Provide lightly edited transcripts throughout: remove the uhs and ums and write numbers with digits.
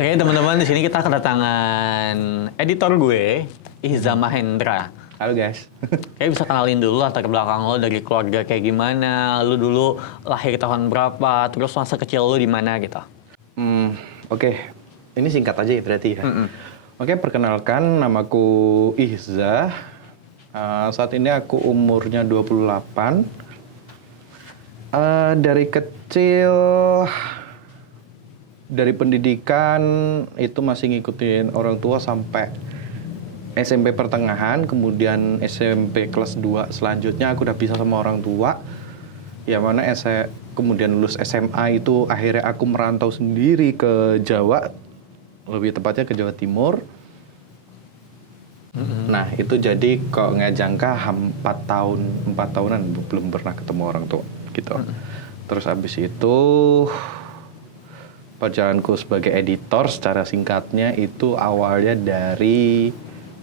Oke teman-teman, di sini kita kedatangan editor gue, Ihza Mahendra. Halo guys. Kayak bisa kenalin dulu latar belakang lo dari keluarga kayak gimana, lo dulu lahir tahun berapa, terus masa kecil lo di mana gitu. Oke. Ini singkat aja ya berarti ya. Oke, perkenalkan namaku Ihza. Saat ini aku umurnya 28. Dari kecil, dari pendidikan itu masih ngikutin orang tua sampai SMP pertengahan, kemudian SMP kelas 2 selanjutnya aku udah bisa sama orang tua. Ya mana kemudian lulus SMA itu akhirnya aku merantau sendiri ke Jawa, lebih tepatnya ke Jawa Timur. Nah itu jadi kok nggak jangka 4 tahunan belum pernah ketemu orang tua gitu. Terus abis itu perjalananku sebagai editor secara singkatnya itu awalnya dari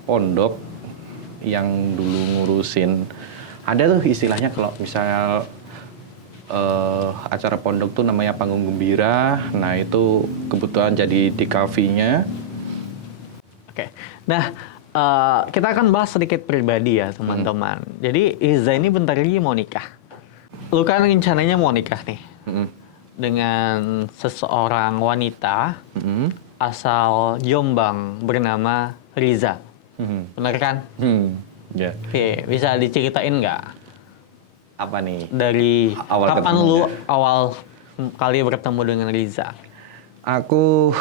pondok yang dulu ngurusin, ada tuh istilahnya kalau misalnya acara pondok tuh namanya panggung gembira. Nah itu kebetulan jadi di cafe-nya. Oke, nah kita akan bahas sedikit pribadi ya teman-teman. Jadi Ihza ini bentar lagi mau nikah. Lu kan rencananya mau nikah nih dengan seseorang wanita asal Jombang bernama Riza. Benar kan? Ya. Oke, bisa diceritain nggak? Apa nih? Dari Awal kapan ketemunya? lu awal kali bertemu dengan Riza? Aku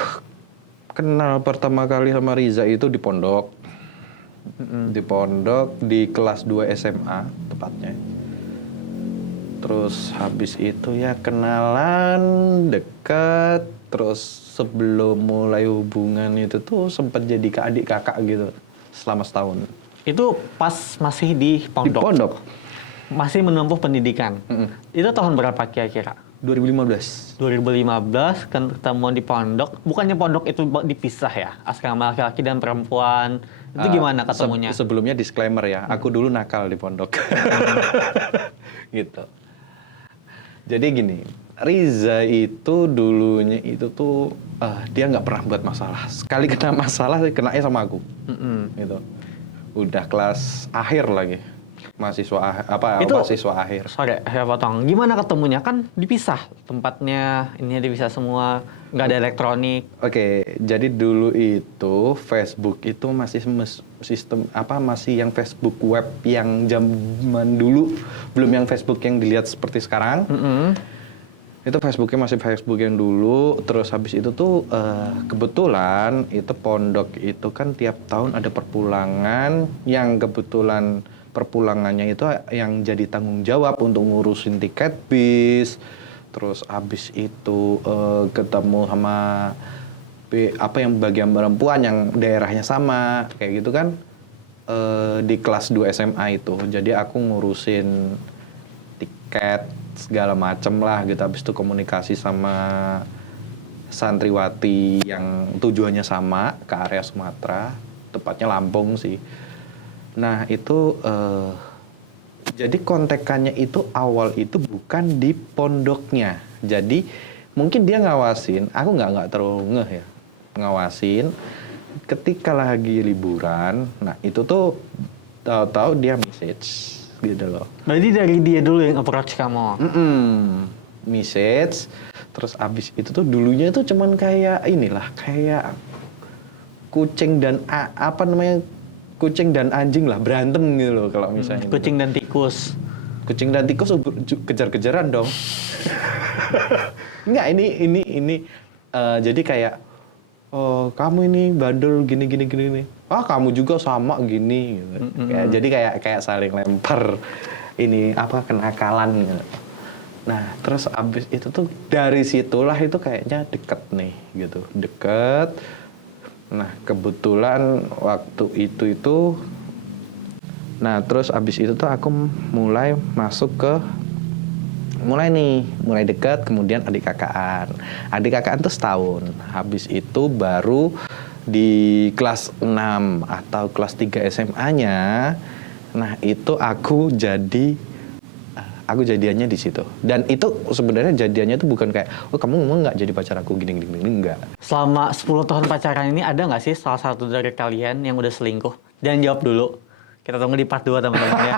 kenal pertama kali sama Riza itu di pondok. Di pondok di kelas 2 SMA tepatnya. Terus habis itu ya kenalan, deket. Terus sebelum mulai hubungan itu tuh sempat jadi adik kakak gitu selama setahun. Itu pas masih di pondok? Di pondok. Masih menempuh pendidikan. Itu tahun berapa kira-kira? 2015. 2015 kan ketemu di pondok. Bukannya pondok itu dipisah ya? Asrama laki-laki dan perempuan. Itu gimana ketemunya? Sebelumnya disclaimer ya, aku dulu nakal di pondok. Gitu. Jadi gini, Riza itu dulunya itu tuh dia nggak pernah buat masalah. Sekali kena masalah, kenanya sama aku. Gitu. Udah kelas akhir lagi. Mahasiswa akhir. Sorry, saya potong. Gimana ketemunya? Kan dipisah tempatnya, ini dipisah semua, nggak ada elektronik. Oke, jadi dulu itu Facebook itu masih sistem masih yang Facebook web yang zaman dulu, belum yang Facebook yang dilihat seperti sekarang. Itu Facebooknya masih Facebook yang dulu. Terus habis itu tuh kebetulan itu pondok itu kan tiap tahun ada perpulangan yang kebetulan perpulangannya itu yang jadi tanggung jawab untuk ngurusin tiket bis. Terus habis itu ketemu sama yang bagian perempuan yang daerahnya sama kayak gitu kan, di kelas 2 SMA itu. Jadi aku ngurusin tiket segala macem lah gitu. Habis itu komunikasi sama santriwati yang tujuannya sama ke area Sumatera, tepatnya Lampung sih. Nah itu jadi kontekannya itu awal itu bukan di pondoknya. Jadi mungkin dia ngawasin, aku nggak terlalu ngeh ya, ngawasin ketika lagi liburan. Nah itu tuh tahu-tahu dia message gitu loh. Berarti dari dia dulu yang approach kamu? Message. Terus abis itu tuh dulunya tuh cuman kayak inilah, kayak kucing dan kucing dan anjing lah, berantem gitu loh kalau misalnya. Kucing dan tikus. Kucing dan tikus kejar-kejaran dong. Enggak, ini jadi kayak, oh kamu ini bandel gini. Ah kamu juga sama gini gitu. Jadi kayak saling lempar ini kenakalan gitu. Nah terus abis itu tuh dari situlah itu kayaknya deket nih gitu, deket. Nah kebetulan waktu itu nah terus abis itu tuh aku mulai mulai dekat, kemudian adik kakaan tuh setahun. Habis itu baru di kelas 6 atau kelas 3 SMA-nya, nah itu aku jadi aku jadiannya di situ. Dan itu sebenarnya jadiannya tuh bukan kayak, oh kamu ngomong nggak jadi pacar aku gini enggak. Selama 10 tahun pacaran ini ada nggak sih salah satu dari kalian yang udah selingkuh? Jangan jawab dulu. Kita tunggu di part 2 teman-teman ya.